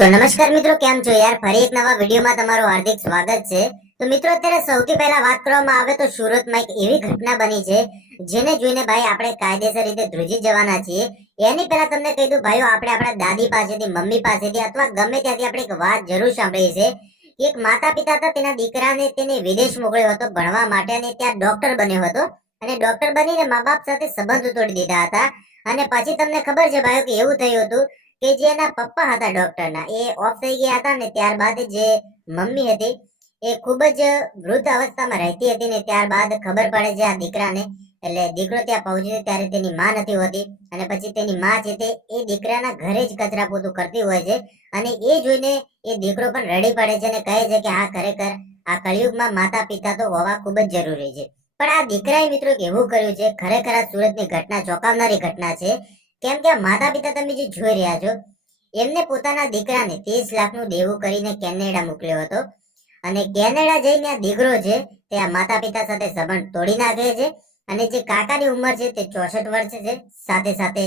તો નમસ્કાર મિત્રો, કેમ છો યાર? ફરી એક નવા વિડીયોમાં તમારું હાર્દિક સ્વાગત છે. તો મિત્રો, અત્યારે સૌથી પહેલા વાત કરવામાં આવે તો સુરતમાં એક એવી ઘટના બની છે જેને જોઈને ભાઈ આપણે કાયદેસર રીતે ધ્રુજી જવાના છીએ. એની પહેલા તમને કહી દઉં ભાઈઓ, આપણે આપણા દાદી પાસેથી, મમ્મી પાસેથી અથવા ગમે ત્યાંથી આપણે એક વાત જરૂર સાંભળી છે. એક માતા પિતા હતા, તેના દીકરાને તેને વિદેશ મોકલ્યો હતો ભણવા માટે અને ત્યાં ડોક્ટર બન્યો હતો. અને ડોક્ટર બનીને મા બાપ સાથે સંબંધ તોડી દીધા હતા. અને પછી તમને ખબર છે ભાઈઓ કે એવું થયું હતું કે જે એના પપ્પા હતા ડોક્ટરના, એ ઓફ થઈ ગયા હતા ને ત્યારબાદ જે મમ્મી હતી એ ખૂબ જ વૃદ્ધ અવસ્થામાં રહેતી હતી. ને ત્યારબાદ ખબર પડે છે આ દીકરાને, એટલે દીકરો ત્યાં પહોંચે છે ત્યારે તેની માં નથી હોતી. અને પછી તેની માં છે તે એ દીકરાના ઘરે જ કચરા પોતું કરતી હોય છે. અને એ જોઈને એ દીકરો પણ રડી પડે છે અને કહે છે કે હા, ખરેખર આ કળિયુગમાં માતા પિતા તો હોવા ખૂબ જ જરૂરી છે. પણ આ દીકરાએ મિત્રો એવું કર્યું છે, ખરેખર આ સુરતની ઘટના ચોંકાવનારી ઘટના છે. કેમ કે માતા પિતા તમે જે જોઈ રહ્યા છો, એમને પોતાના દીકરાને 30 લાખનું દેવું કરીને કેનેડા મોકલ્યો હતો. અને કેનેડા જઈને આ દીકરો છે તે આ માતા પિતા સાથે સંબંધ તોડી નાખે છે. અને જે કાકાની ઉંમર છે તે 64 વર્ષ છે, સાથે સાથે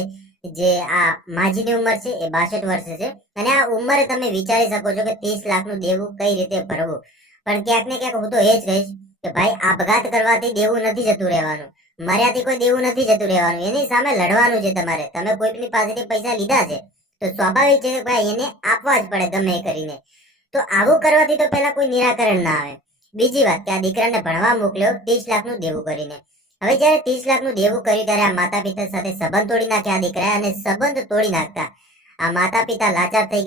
જે આ માજીની ઉંમર છે એ 62 વર્ષ છે. અને આ ઉંમરે તમે વિચારી શકો છો કે 30 લાખનું દેવું કઈ રીતે ભરવું. પણ ક્યાંક ને ક્યાંક હું તો એ જ કહીશ કે ભાઈ, આપઘાત કરવાથી દેવું નથી જતું રહેવાનું, મર્યાથી કોઈ દેવું નથી જતું રહેવાનું. એની સામે લડવાનું છે તમારે. તમે કોઈની પાસેથી પૈસા લીધા છે તો સ્વાભાવિક છે કે ભાઈ એને આપવા જ પડે ગમે એ કરીને. તો આવું કરવાથી તો પેલા કોઈ નિરાકરણ ના આવે. બીજી વાત કે આ દીકરાને ભણવા મોકલ્યો 30 લાખનું દેવું કરીને. હવે જયારે 30 લાખનું દેવું કર્યું ત્યારે આ માતા પિતા સાથે સંબંધ તોડી નાખ્યા આ દીકરાએ. અને સંબંધ તોડી નાખતા આ માતા પિતા લાચાર થઈ ગયા.